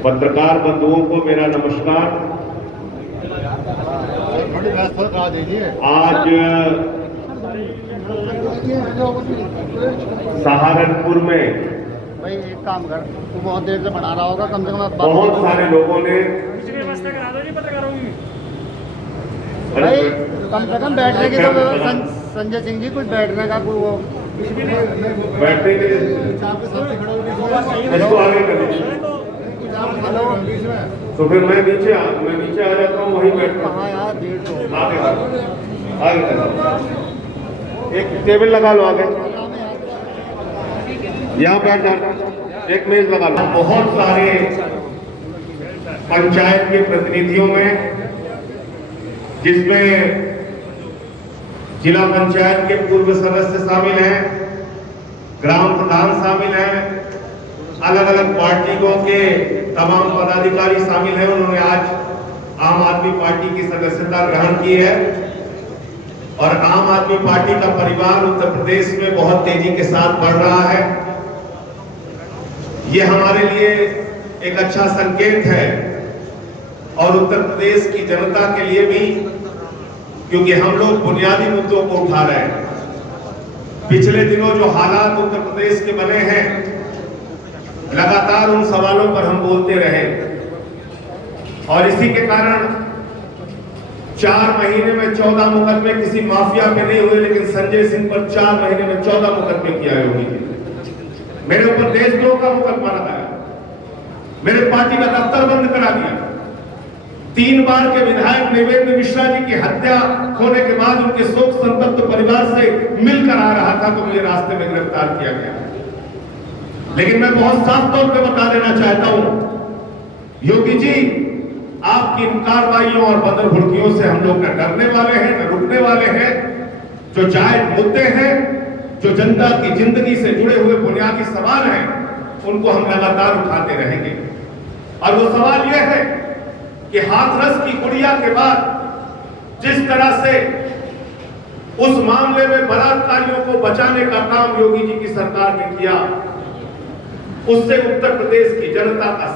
पत्रकार बंधुओं को मेरा नमस्कार। आज सहारनपुर में भाई एक काम कर, तू बहुत देर से बना रहा होगा, कम से कम बहुत सारे लोगों ने व्यवस्था करा दो जी पत्रकारों की। भाई कम से कम बैठने की तो संजय सिंह जी कुछ बैठने का कोई वो बैठने के इसको आगे कर दीजिए। तो फिर मैं नीचे आ जाता हूँ, वहीं बैठता हूँ। कहाँ यार देर तो आगे एक टेबल लगा लो, आगे यहाँ बैठ जाना, एक मेज लगा लो। बहुत सारे पंचायत के प्रतिनिधियों में, जिसमें जिला पंचायत के पूर्व सदस्य शामिल हैं, ग्राम प्रधान शामिल हैं, अलग अलग पार्टियों के तमाम पदाधिकारी शामिल हैं। उन्होंने आज आम आदमी पार्टी की सदस्यता ग्रहण की है और आम आदमी पार्टी का परिवार उत्तर प्रदेश में बहुत तेजी के साथ बढ़ रहा है। ये हमारे लिए एक अच्छा संकेत है और उत्तर प्रदेश की जनता के लिए भी, क्योंकि हम लोग बुनियादी मुद्दों को उठा रहे हैं। पिछले दिनों जो हालात उत्तर प्रदेश के बने हैं, लगातार उन सवालों पर हम बोलते रहे और इसी के कारण 4 महीने में 14 मुकदमे किसी माफिया पे नहीं हुए, लेकिन संजय सिंह पर 4 महीने में 14 मुकदमे किया योगी जी। मेरे ऊपर देशद्रोह का मुकदमा लगाया, मेरे पार्टी का दफ्तर बंद करा दिया। 3 बार के विधायक देवेंद्र मिश्रा जी की हत्या होने के बाद उनके शोक संतप्त परिवार से मिलकर आ रहा था तो मुझे रास्ते में गिरफ्तार किया गया। लेकिन मैं बहुत साफ तौर पे बता देना चाहता हूं, योगी जी, आपकी इन कार्रवाइयों और बंदर भुड़कियों से हम लोग न डरने वाले हैं, न रुकने वाले हैं। जो जायज मुद्दे हैं, जो जनता की जिंदगी से जुड़े हुए बुनियादी सवाल हैं, उनको हम लगातार उठाते रहेंगे। और वो सवाल यह है कि हाथरस की गुड़िया के बाद जिस तरह से उस मामले में बलात्कारियों को बचाने का काम योगी जी की सरकार ने किया, उससे उत्तर प्रदेश की जनता का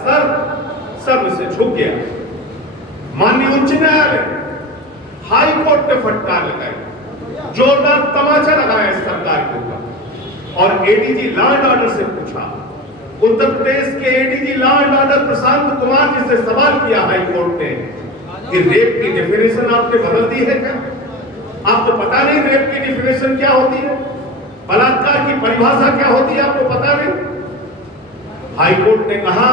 सर से झुक गया। माननीय उच्च न्यायालय, हाई कोर्ट ने फटकार लगाई, जोरदार तमाचा लगाया इस सरकार के ऊपर और एडीजी लॉ एंड ऑर्डर से पूछा। उत्तर प्रदेश के ADG law and order Prashant Kumar ji से सवाल किया हाई कोर्ट ने कि रेप की डेफिनेशन आपने बदल दी है क्या? आपको पता नहीं रेप की डेफिनेशन क्या होती है? बलात्कार की परिभाषा क्या होती है आपको पता नहीं? हाई कोर्ट ने कहा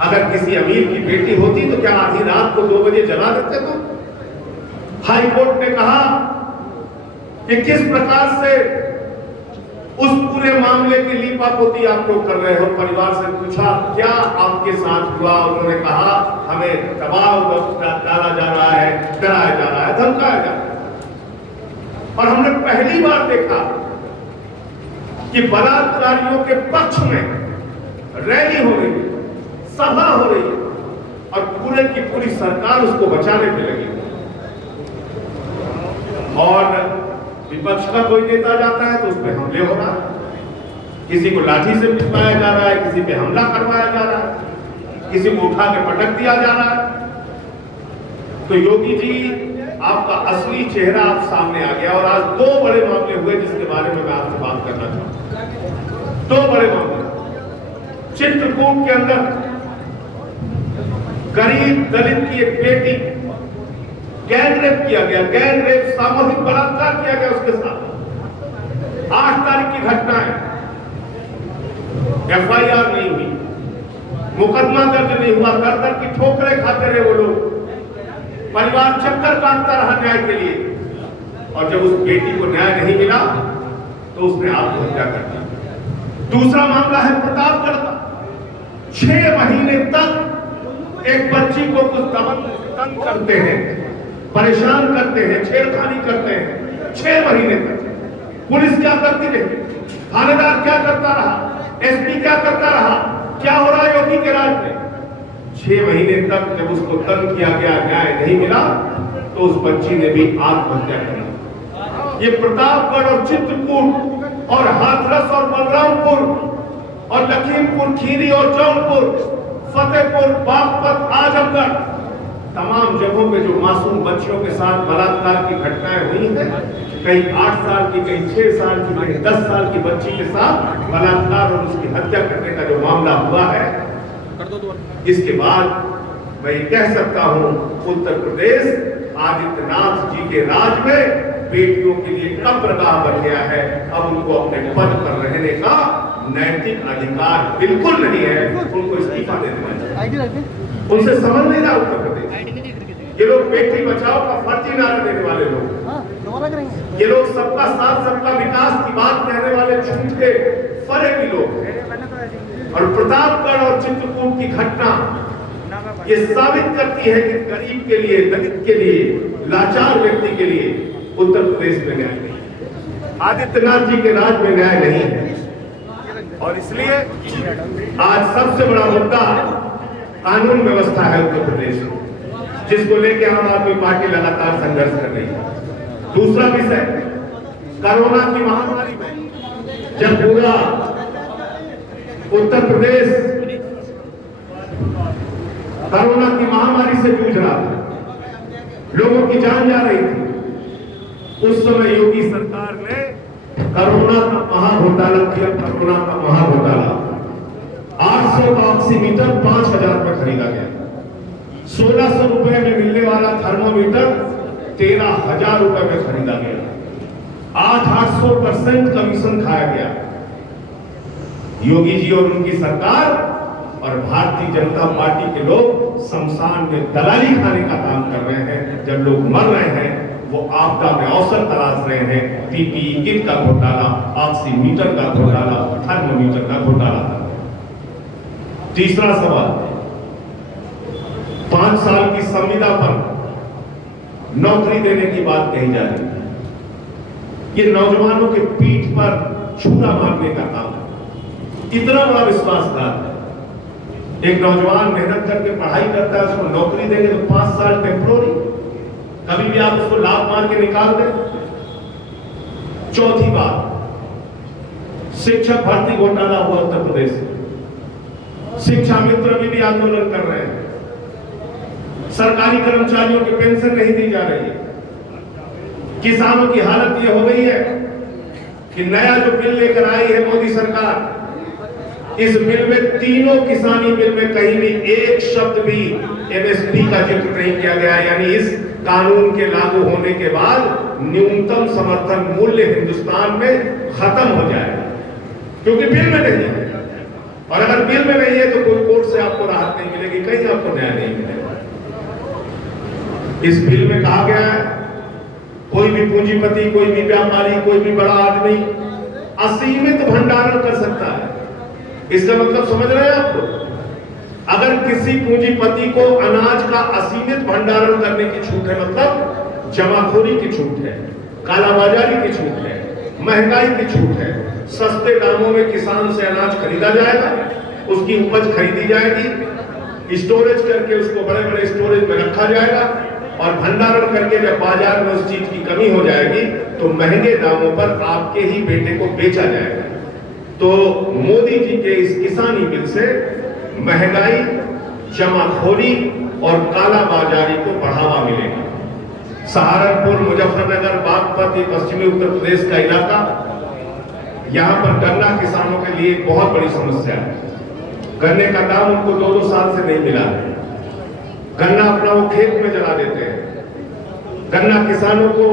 अगर किसी अमीर की बेटी होती तो क्या आधी रात को 2 बजे जला देते तो? हाई कोर्ट ने कहा कि किस प्रकार से उस पूरे मामले की लीपापोती आप लोग कर रहे हो। परिवार से पूछा क्या आपके साथ हुआ, उन्होंने कहा हमें दबाव डाला जा रहा है, डराया जा रहा है, धमकाया जा रहा है। और हमने पहली बार देखा कि बलात्कारियों के पक्ष में रैली हो रही है, सभा हो रही है और पूरे की पूरी सरकार उसको बचाने पे लगी। और विपक्ष का कोई नेता जाता है तो उस पर हमले हो रहा है, किसी को लाठी से पिटवाया जा रहा है, किसी पे हमला करवाया जा रहा है, किसी को उठा के पटक दिया जा रहा है। तो योगी जी, आपका असली चेहरा आप सामने आ गया और आज 2 बड़े मामले हुए जिसके बारे में मैं आपसे बात करना चाहता हूं। 2 बड़े मामले। चित्रकूट के अंदर गरीब दलित की एक बेटी गैंग रेप किया गया, गैंग रेप, सामूहिक बलात्कार किया गया उसके साथ। 8 तारीख की घटना है, एफआईआर नहीं हुई, मुकदमा दर्ज नहीं हुआ, दर की ठोकरें खाते रहे वो लोग, परिवार चक्कर काटता रहा न्याय के लिए और जब उस बेटी को न्याय नहीं मिला तो उसने आत्महत्या कर दी। दूसरा मामला है प्रतापगढ़ का। 6 महीने तक एक बच्ची को कुछ तंग करते हैं, परेशान करते हैं, छेड़खानी करते हैं। 6 महीने तक पुलिस क्या करती रही, थानेदार क्या करता रहा, एसपी क्या करता रहा, क्या हो रहा है योगी के राज में? 6 महीने तक जब उसको तंग किया गया, न्याय नहीं मिला तो उस बच्ची ने भी आत्महत्या की। ये प्रतापगढ़ और चित्रकूट और हाथरस और बलरामपुर और लखीमपुर खीरी और जौनपुर फतेहपुर, बागपत, आजमगढ़, तमाम जगहों पे जो मासूम बच्चियों के साथ बलात्कार की घटनाएं हुई हैं, कहीं 8 साल की, कहीं 6 साल की, कहीं 10 साल की बच्ची के साथ बलात्कार और उसकी हत्या करने का जो मामला हुआ है, इसके बाद मैं ये कह सकता हूं, उत्तर प्रदेश आदित्यनाथ जी के राज में बेटियों के लिए कब्रगाह बन गया है। अब उनको अपने पद पर रहने का नैतिक अधिकार बिल्कुल नहीं है, उनको इस्तीफा दे देना चाहिए। उनसे समझ नहीं रहा उत्तर प्रदेश। ये लोग बेटी बचाओ का फर्जी नारा देने वाले लोग, ये लोग सबका साथ सबका विकास की बात कहने वाले झूठे फरेबी लोग हैं। और प्रतापगढ़ और चित्रकूट की घटना ये साबित करती है कि गरीब के लिए, दलित के लिए, लाचार व्यक्ति के लिए उत्तर प्रदेश में न्याय नहीं, आदित्यनाथ जी के राज में न्याय नहीं है। और इसलिए आज सबसे बड़ा मुद्दा कानून व्यवस्था है उत्तर प्रदेश में, जिसको लेके आम आदमी पार्टी लगातार संघर्ष कर रही है। दूसरा विषय, कोरोना की महामारी में जब पूरा उत्तर प्रदेश कोरोना की महामारी से जूझ रहा था, लोगों की जान जा रही थी, उस समय योगी सरकार ने कोरोना का महाघोटाला किया। कोरोना का महाघोटाला 800 का ऑक्सीमीटर 5000 रुपए खरीदा गया, 1600 रुपए में मिलने वाला थर्मोमीटर 13000 रुपए में खरीदा गया। 800% कमीशन खाया गया। योगी जी और उनकी सरकार और भारतीय जनता पार्टी के लोग शमशान में दलाली खाने का काम कर रहे हैं। जब लोग मर रहे हैं, वो आपदा में अवसर तलाश रहे हैं। पीपीई किट का घोटाला, ऑक्सीमीटर का घोटाला, थर्मोमीटर का घोटाला। तीसरा सवाल, 5 साल की संविदा पर नौकरी देने की बात कही जा रही है। ये नौजवानों के पीठ पर छुरा मारने का काम है। इतना बड़ा विश्वासघात है। एक नौजवान मेहनत करके पढ़ाई करता है, उसको नौकरी देंगे तो 5 साल टेम्पोररी, कभी भी आप उसको लाभ मार के निकाल दें। चौथी बात, शिक्षक भर्ती घोटाला हुआ उत्तर प्रदेश में। शिक्षा मित्र अभी भी आंदोलन कर रहे हैं। सरकारी कर्मचारियों की पेंशन नहीं दी जा रही है। किसानों की हालत यह हो गई है कि नया जो बिल लेकर आई है मोदी सरकार, इस बिल में, तीनों किसानी बिल में कहीं भी एक शब्द भी एमएसपी का जिक्र नहीं किया गया। यानी इस कानून के लागू होने के बाद न्यूनतम समर्थन मूल्य हिंदुस्तान में खत्म हो जाएगा, क्योंकि बिल में नहीं है। और अगर बिल में नहीं है तो कोई कोर्ट से आपको राहत नहीं मिलेगी, कहीं आपको न्याय नहीं मिलेगा। इस बिल में कहा गया है कोई भी पूंजीपति, कोई भी व्यापारी, कोई भी बड़ा आदमी असीमित भंडारण कर सकता है। इसका मतलब समझ रहे हैं आप लोग? अगर किसी पूंजीपति को अनाज का असीमित भंडारण करने की छूट है, मतलब जमाखोरी की छूट है, कालाबाजारी की छूट है, महंगाई की छूट है। सस्ते दामों में किसान से अनाज खरीदा जाएगा, उसकी उपज खरीदी जाएगी, स्टोरेज करके उसको बड़े बड़े स्टोरेज में रखा जाएगा, और भंडारण करके जब बाजार में उस चीज की कमी हो जाएगी तो महंगे दामों पर आपके ही बेटे को बेचा जाएगा। तो मोदी जी के इस किसानी बिल से महंगाई, जमाखोरी और कालाबाजारी को बढ़ावा मिलेगा। सहारनपुर, मुजफ्फरनगर, बागपत, ये पश्चिमी उत्तर प्रदेश का इलाका, यहाँ पर गन्ना किसानों के लिए एक बहुत बड़ी समस्या है। गन्ने का दाम उनको 2-2 साल से नहीं मिला है। गन्ना अपना वो खेत में जला देते हैं। गन्ना किसानों को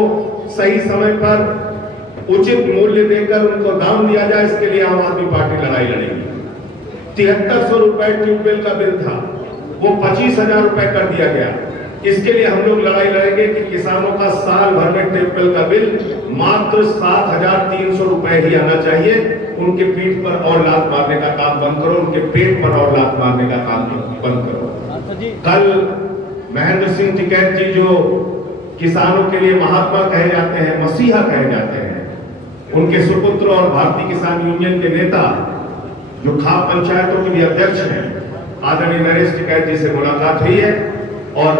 सही समय पर उचित मूल्य देकर उनको दाम दिया जाए, इसके लिए आम आदमी पार्टी लड़ाई लड़ेगी। 7300 रुपए ट्यूबवेल का बिल था, वो 25,000 रुपए कर दिया गया। इसके लिए हम लोग लड़ाई लड़ेंगे कि किसानों का साल भर में ट्यूबवेल का बिल मात्र 7,300 रुपए ही आना चाहिए। उनके पीठ पर और लात मारने का काम बंद करो, उनके पेट पर और लात मारने का काम बंद करो। कल महेंद्र सिंह टिकैत जी, जो किसानों के लिए महात्मा कहे जाते हैं, मसीहा कहे जाते हैं, उनके सुपुत्र और भारतीय किसान यूनियन के नेता, जो खाप पंचायतों के भी अध्यक्ष हैं, आदरणीय नरेश टिकैत जी से मुलाकात हुई है और